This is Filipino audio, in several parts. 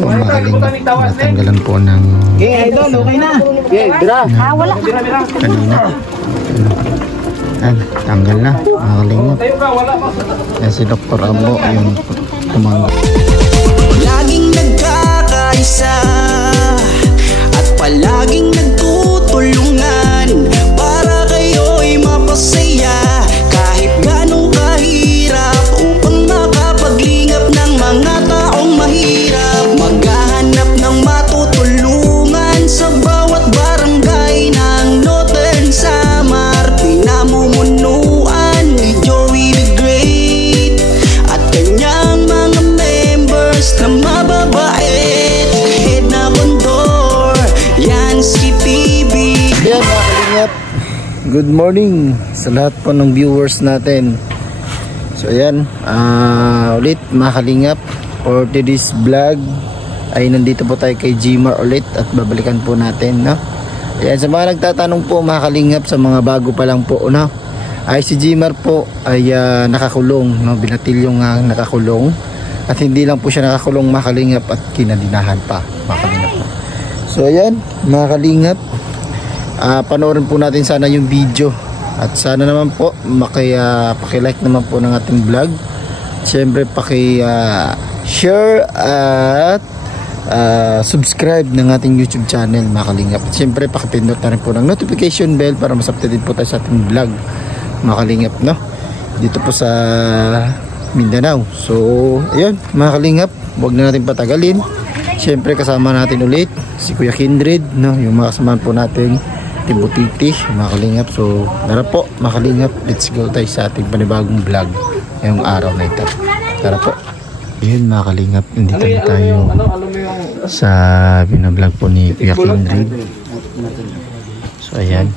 po Makalingap, natanggalan po ng idol, okay na. Wala. kanina. Tanggal na Makalingap. Yan si Dr. Abo yung tumanggap. Laging nagkakaisa at palaging nagtutulungan para kayo'y mapasaya kahit ganong kahirap upang makapaglingap ng mga taong mahirap. Maghahanap ng matutulungan sa bawat barangay ng Northern Samar. Pinamumunuan ni Joey the Great at kanyang mga members na mababait. Head na kondor, yan si PB. Yan mga Kalingap, good morning sa lahat po ng viewers natin. So ayan, ulit mga Kalingap, for today's vlog ay nandito po tayo kay Gmar ulit at babalikan po natin, no? Ayan, sa mga nagtatanong po mga Kalingap, sa mga bago pa lang po, no? Ay si Gmar po ay nakakulong, no? Binatilyong nakakulong. At hindi lang po siya nakakulong mga Kalingap at kinalinahan pa mga Kalingap. So ayan mga Kalingap, panoorin po natin sana yung video. At sana naman po paki-like naman po ng ating vlog. Siyempre paki-share at subscribe ng ating YouTube channel mga Kalingap. At siyempre pakipindot na rin po ng notification bell para mas updated po tayo sa ating vlog mga Kalingap, no? Dito po sa Mindanao. So ayun mga Kalingap, huwag na natin patagalin. Siyempre kasama natin ulit si Kuya Kindred, no? Yung mga kasamahan po natin Tibutiti mga Kalingap. So tara po mga Kalingap, let's go tayo sa ating panibagong vlog ngayong araw na ito. Tara po. Yun mga Kalingap, nandito na tayo sa binablog po ni Kuya Kindred. So ayan,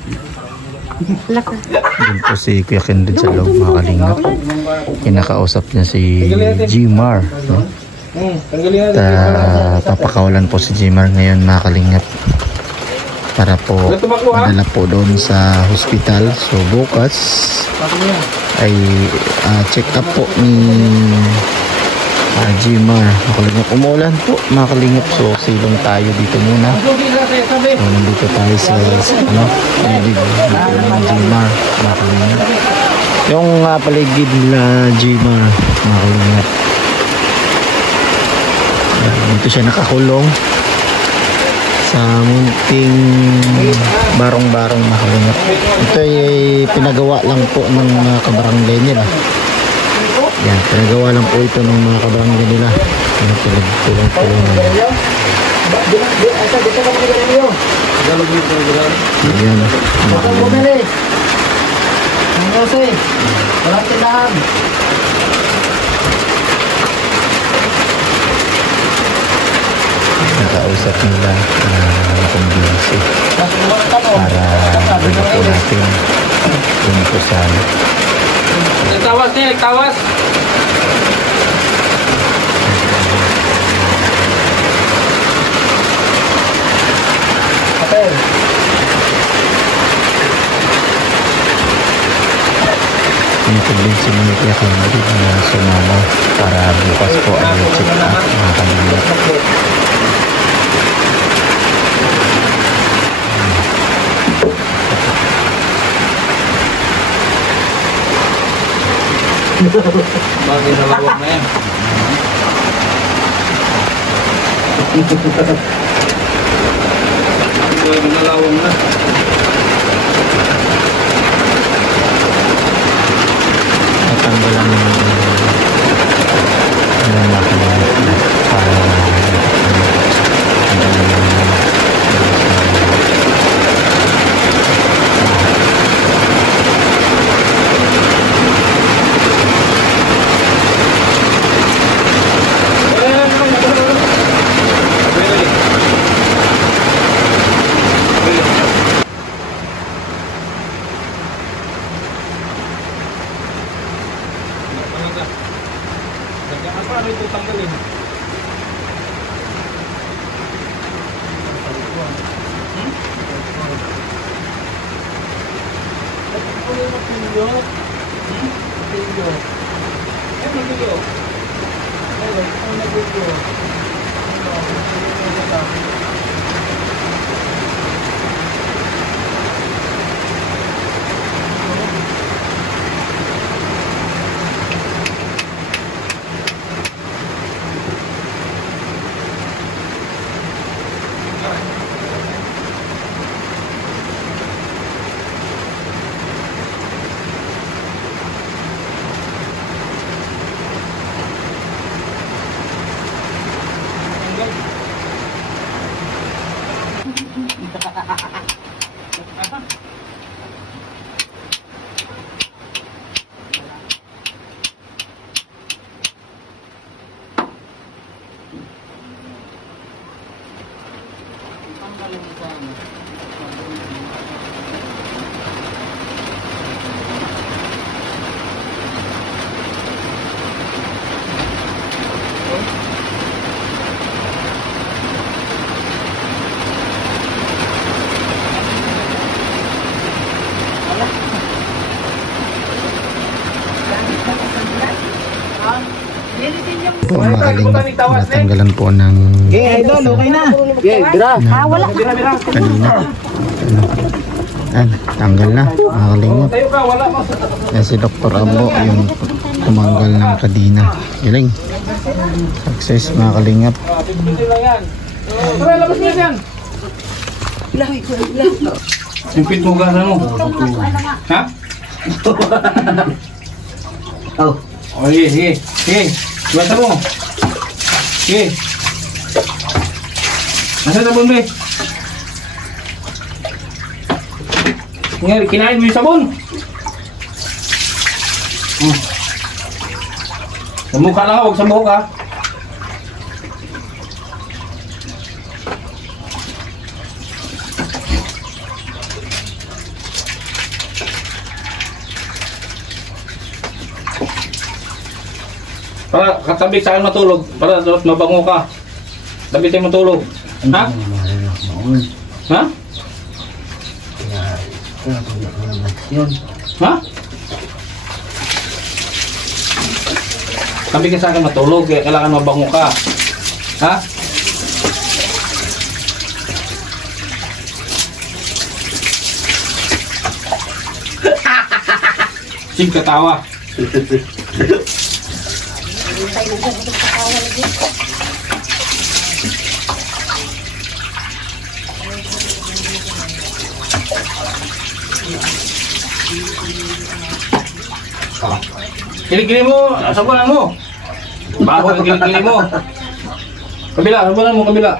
yun po si Kuya Kindred sa loob mga Kalingap. Kinakausap niya si Gmar, no? Papakawalan po si Gmar ngayon mga Kalingap para po madala po doon sa hospital. So bukas ay check up po ni Gmar mga Kalingap. Umulan po mga Kalingap, so silong tayo dito muna. So nandito tayo sa paligid ng Gmar mga Kalingap. Yung paligid nila Gmar mga Kalingap. Dito siya nakakulong sa munting barong-barong mga Kalingap. Ito ay pinagawa lang po ng mga kabarangay nila. Yan, pinagawa lang po ito ng mga kabarangay nila. Yan, tulong-tulong nila. Yan, walang tindahan. Nakausap nila na kumbinsi para dito po natin yung kusan. Nagtawas niya, nagtawas. Okay. Yung kumbinsi mo ni Kuya Kindred na sumama para bukas po ang check up mga Kalingap. Bagay na lawag na yan. Bagay na lawag na. Natanggalan ng para Paano ito tanggalin? Po, magaling natanggalan po ng Idol, okay na. wala kanina. Tanggal na, magaling. Tayo ka, wala mo. Yan si Dr. Abo yung tumanggal ng kadina. Galing. Success, mga kalingap. Pipilitin lang yan. Tara, labas mo yan. Yung pitugasan mo. Ha? Oh. Oh, sige, sige. Sige. Basta mo. Sige. Nasa sabon ba eh? Ngayon, kinain mo yung sabon. Sa mukha lang, huwag sa buhok ha. Para katabi sa akin matulog. Para mabango ka. Tabi tayo matulog. Ha? Ha? Ha? Tabi ka sa akin matulog. Kaya kailangan mabango ka. Ha? Sige katawa. Kilig-kilig mo, sabunan mo. Bago ang kilig-kilig mo. Kabila, sabunan mo, kabila.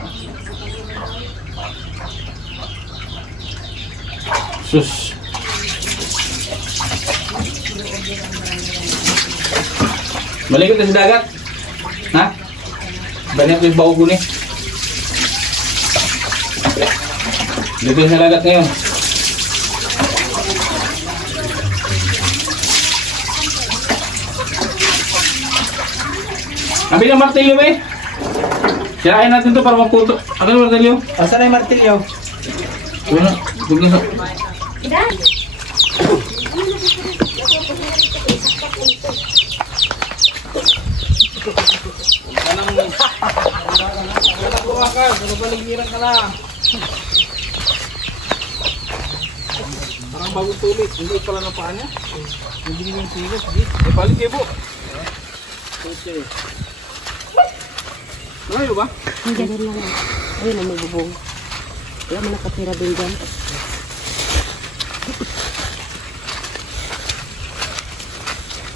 Sus. Malikot na sa dagat. Ha? Banyak ko yung bago ko ni. Dito sa dagat ngayon. Sabi ng martilyo eh. Sirain natin to para magputo. Ano yung martilyo? Asan na yung martilyo? Wala. Tugla sa... Walang bumakas. Ano paligiran ka na? Parang bagong tulit. Hindi pala ng paa niya. Hindi yung tulit. May balik kayo po. Okay. Malayo ba? Hindi rin lang. Ayun ang magbubong. Wala mo nakatira din dyan.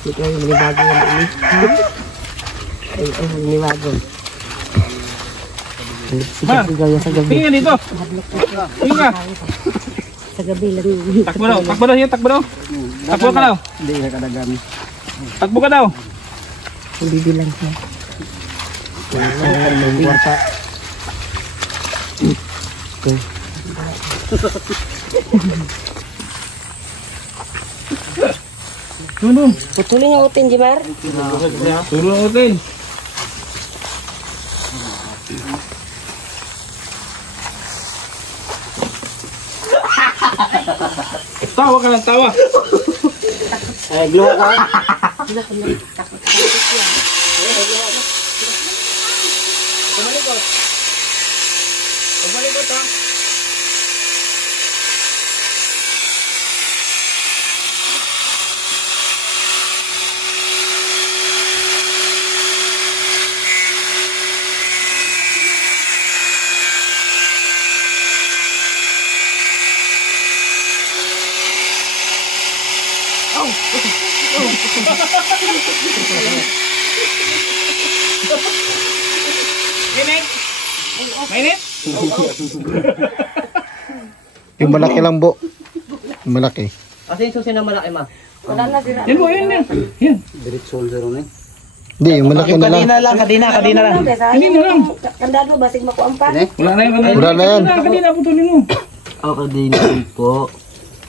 Ito yung minibago yung ini. Ay, minibago. Sigaw sa gabi. Tingnan dito. Tingnan. Sa gabi lang. Takbo daw. Takbo daw. Takbo daw. Takbo ka daw. Hindi ka kadagan. Takbo ka daw. Hindi bilang siya. Warta. Putulin yung utin, Jimar. Turun ang utin. Tawa ka lang, tawa. Ay, gluha ka. Takot yan. ka? Mainit? Mainit? Yung malaki lang bo. Yung malaki. Kasi yung susi na malaki ma. Wala na sila. Yan mo, yan. Yan. Diretsyon zero na Hindi, yung malaki na lang. Kadina lang. Hindi na lang. Tandaan mo, basig makuampan. Wala na yan. Wala na yan. Kanina, putulin mo. Kadina po.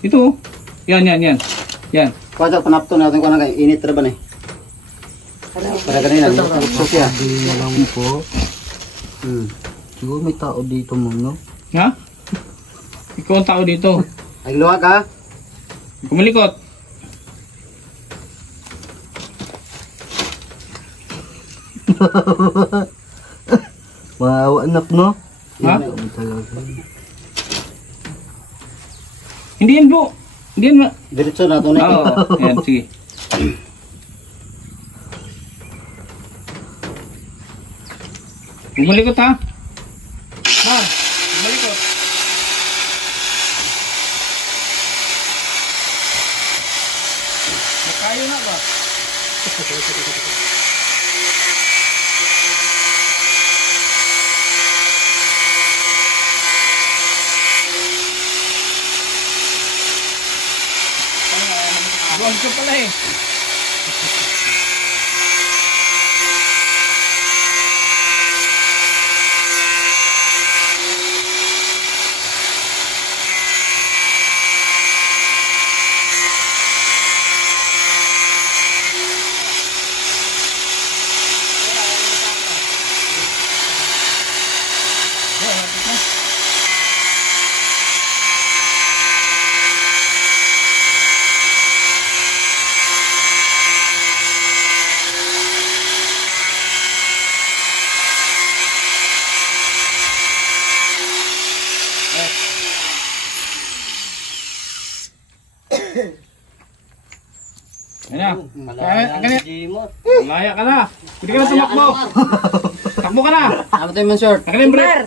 Ito. Yan. Yan. Kaya panapto natin ko na kayo. Init na ba na eh? Para kanina. Susi ah. Kadina lang po. Siguro may tao dito mo, no? Ha? Ikaw ang tao dito. Ay, luwag ha? Kumalikot. Wow, anak no? Ha? Talaga. Hindi yan, bro. Hindi yan. Diretso na ito na. Oo. Yan, sige. Kumalikot ha. Ha? Kumalikot. Nakayo na ba? Buwan ka pala eh. Ayan na. Malaya ka na. Hindi ka na tumakbo. Takbo ka na. Ano tayo man short? Akin yung brief.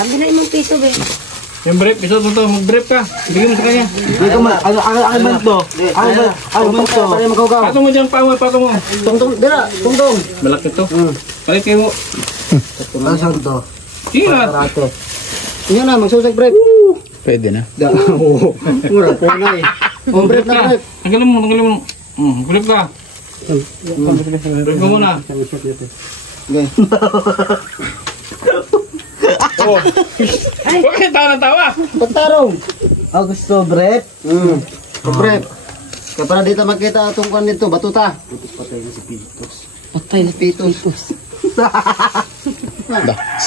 Sabi na imong piso, be. Yung brief. Iso to. Mag-brief ka. Bigyan mo sa kanya. Ano man to? Ano man to? Para magkugaw. Patong mo dyan pa mo. Patong mo. Tungtong, dira, tungtong. Malaki to. Kalit kayo mo. Ano saan to? Sige na. Karate. Inyo na, magsusag brief. Pwede na. Mura, puna eh. Oh, brief na brief. Tanggalin mo. Brief ka. Brief ka muna. Okay. Oh. Bakit tawa na tawa? Pagtarong. Gusto brief? Brief. Kaya para dito makita itong kan nito, batuta. Patay na si Pitos. Patay na Pitos.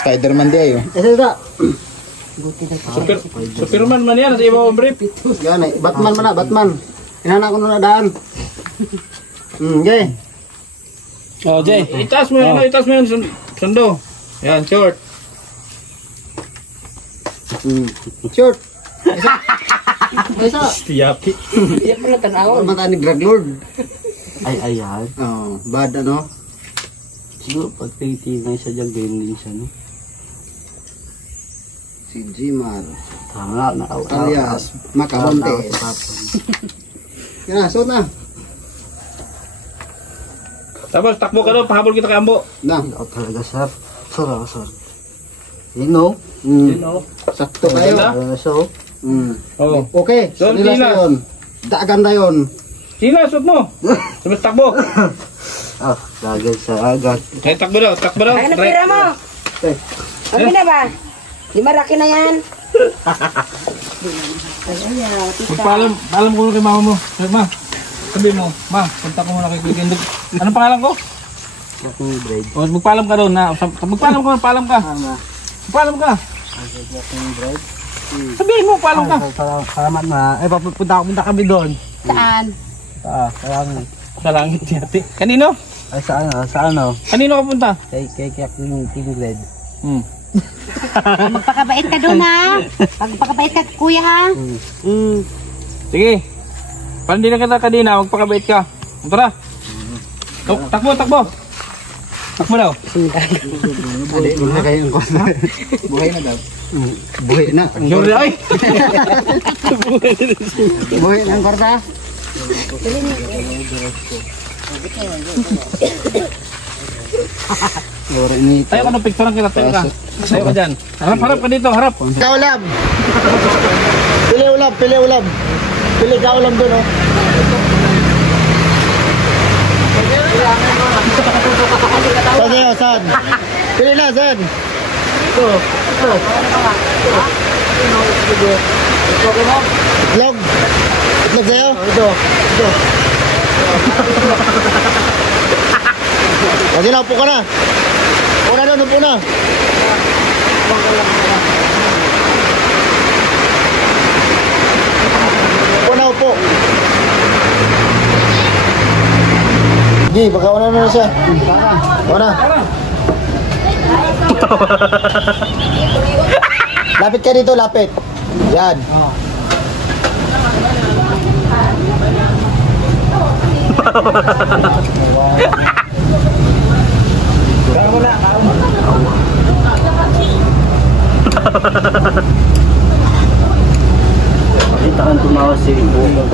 Spider-Man di ayo. Esa. Superman man yan. Sa iba ang brief. Yan eh, Batman man na, Batman. Hinana ko na daan. Okay. Oh, Jay. Itaas mo yun. Itaas mo yun. Sundo. Yan, short. Short. Isa. Yapi. Iya pala tanaw. Mata ni Drug Lord. Ay, ayan. Oh, bad ano? Siguro pag tinitingnan siya dyan, ganyan din siya, no? Si Jimar. Tama na. Alias, Macahontes. Yan na, suot na. Tapos, takbo ka doon. Pahabol kita kay Ambo. Na. Ako talaga, sir. Sir. You know? Sakto kayo. Ganda. So, Oo. Okay, So, sanilas tila. na yun. Ganda yun. Sila, suot mo. Tapos, takbo. lagay sa agad. Ay, takbo daw. Ay, pera mo. Okay. Sabi na ba? Di maraki na yan. Paalam ko kay mama mo. Ma, sabi mo, ma, punta ko muna kay Kuya Gendog. Anong pangalan ko? Aking bread. O, magpaalam ka doon na. Magpaalam ka. Magpaalam ka. Aking bread. Sabihin mo, paalam ka. Salamat na. Punta kami doon. Saan? Salamat. Sa langit yate. Kanino? Ay, sa ano? Kanino ka punta? Kay King Bread. Magpakabait ka doon ha. Magpakabait ka kuya ha. Sige. Paano hindi na kita kanina, magpakabait ka. Tara. Takbo, takbo. Takbo daw. Buhay na kayo ang kwarta. Buhay na daw. Buhay na. Sure ay. Buhay na ang kwarta. Tayo ka ng picture kita, tayo ka. Tayo ka dyan. Harap, harap ka dito, harap. Kaulam. Pili ulam, pili ulam. Pili ka ulam doon, oh. Saan sa'yo, saan? Pili na, saan? Ito. Itlog. Itlog sa'yo? Ito. Sige na, upo ka na. Upo na doon, upo na. Upo. Gi, baka wala na siya. Wala. Lapit ka dito, lapit. Yan. Kita kan tumawa si Bunga.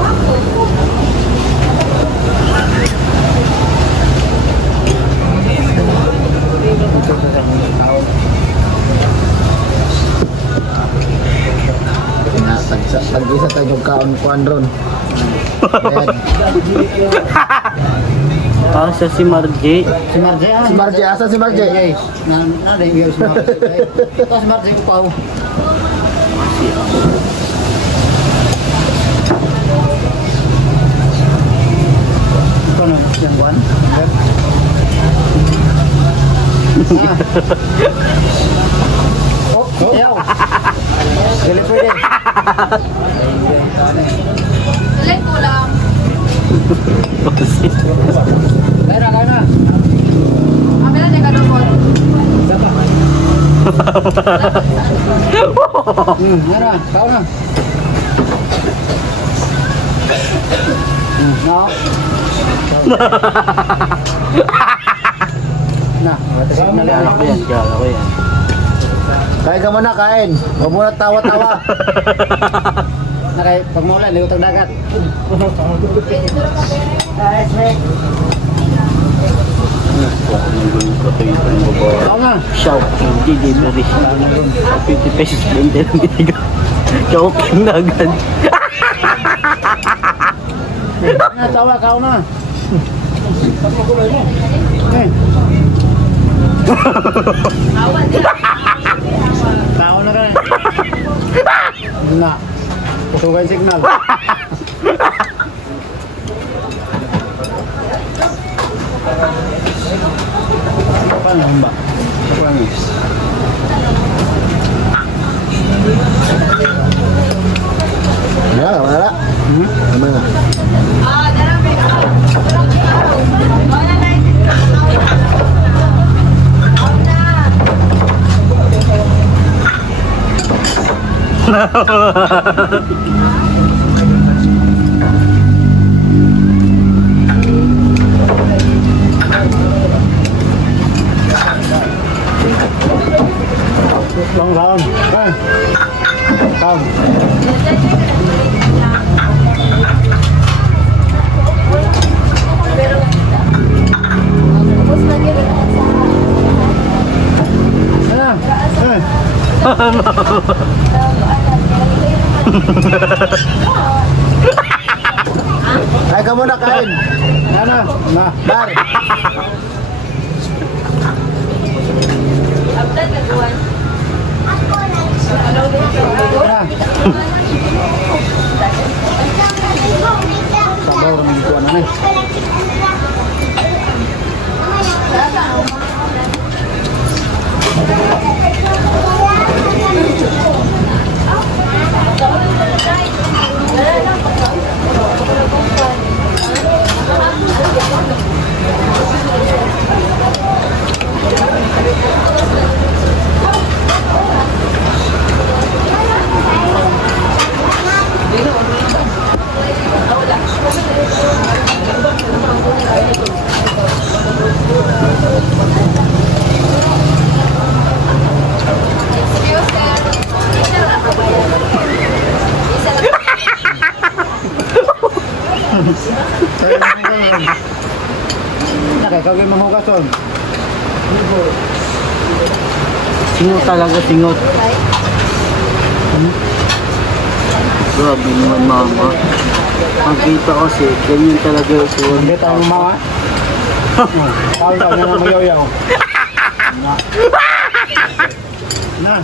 Tag-isa tayo kaon-kuan ron. Asa si Marje? Si Marje, Si Marje, asa si Marje? Nada yung si Marje. Ito si Marje upaw. Ito na, yung buwan. Oh, yaw. Dili pwede. Tuloy ko lang. Kaya na. Kami na teka doon. Nara, kau na. No. Na, matasig na lang. Ako yan, kaya ako yan. Kain ka muna, kain. Huwag muna tawa-tawa. Na kay pagmulan, liwat ang dagat. Kau na. Shout, hindi delivery siya. 50 pesos bente lang bitiga. Choking na agad. Tawa, kau na. Tao na rin. Na. Putukan signal. Paano ba? Wala. Tama na. Long round. Come. Kain ka muna, kain. Ano? Na. Bar. Sabaw naman ko na eh. Nakakagay mahugason. Singot talaga, singot. Grabe naman mama. Pagkita kasi, ganyan talaga yung suwan. Hindi tayo mama. Tawag ka na ng mayaw-yaw. Na.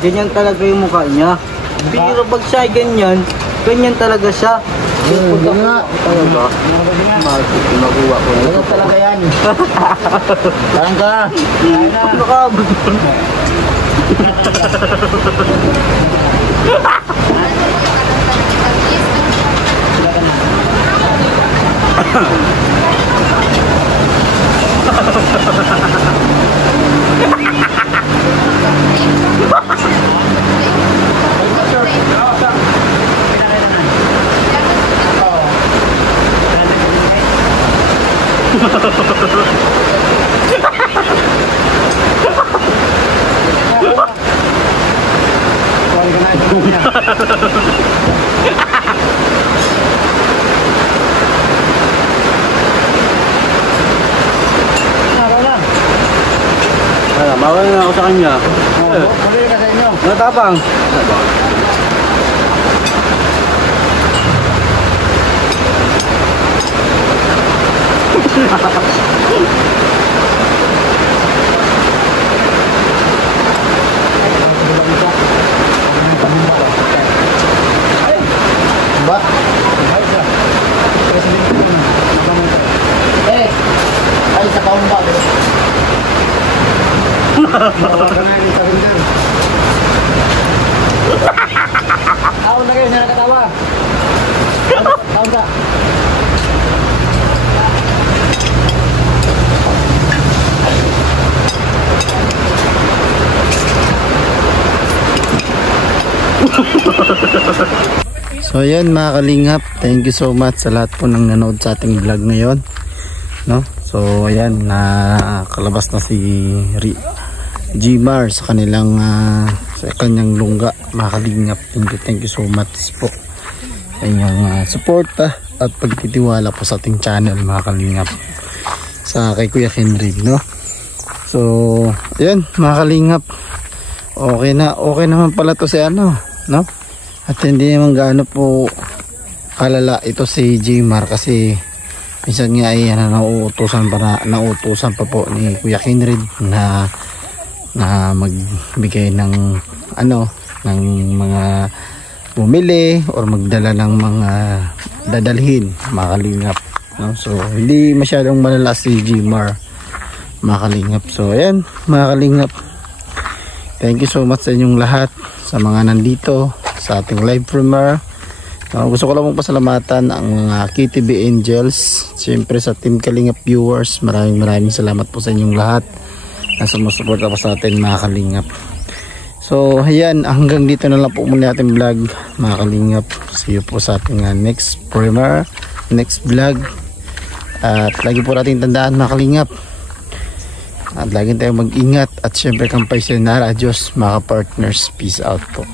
Ganyan talaga yung mukha niya. Pero pag siya ay ganyan, ganyan talaga siya. Hindi nga. Talaga. Bakit pinakuha ko Ano talaga yan? Parang ka. Ano ka? Bawal na ako sa kanya. Muli ka sa inyo. Natapang. Ba? Ay, sa kaon ba? Taon na kayo, hindi nakatawa. Taon ka. So ayan mga kalingap, thank you so much sa lahat po ng nanood sa ating vlog ngayon, no? So ayan, nakalabas na si Gmar sa kanilang sa kanyang lungga, mga kalingap. Thank you so much po sa inyong suporta at pagtitiwala po sa ating channel, mga kalingap, sa kay Kuya Henry, no? So ayan mga kalingap, okay naman pala to si ano, no? At hindi naman gaano po kalala ito si Gmar, kasi minsan nga ay nauutusan pa po ni Kuya Henry na magbigay ng ng mga bumili or magdala ng mga dadalhin, mga kalingap, no? So hindi masyadong malala si Gmar, mga kalingap. So ayan mga kalingap, thank you so much sa inyong lahat, sa mga nandito sa ating live premiere. Gusto ko lang pong pasalamatan ang mga KTB Angels, siyempre sa Team Kalingap viewers. Maraming salamat po sa inyong lahat na sumusuporta po sa atin, mga kalingap. So ayan, hanggang dito na lang po muna ating vlog, mga kalingap. See you po sa ating next premiere, next vlog. At lagi po natin tandaan, mga kalingap, at lagi tayong mag-ingat, at siyempre kampay sa nara. Diyos, mga partners, peace out po.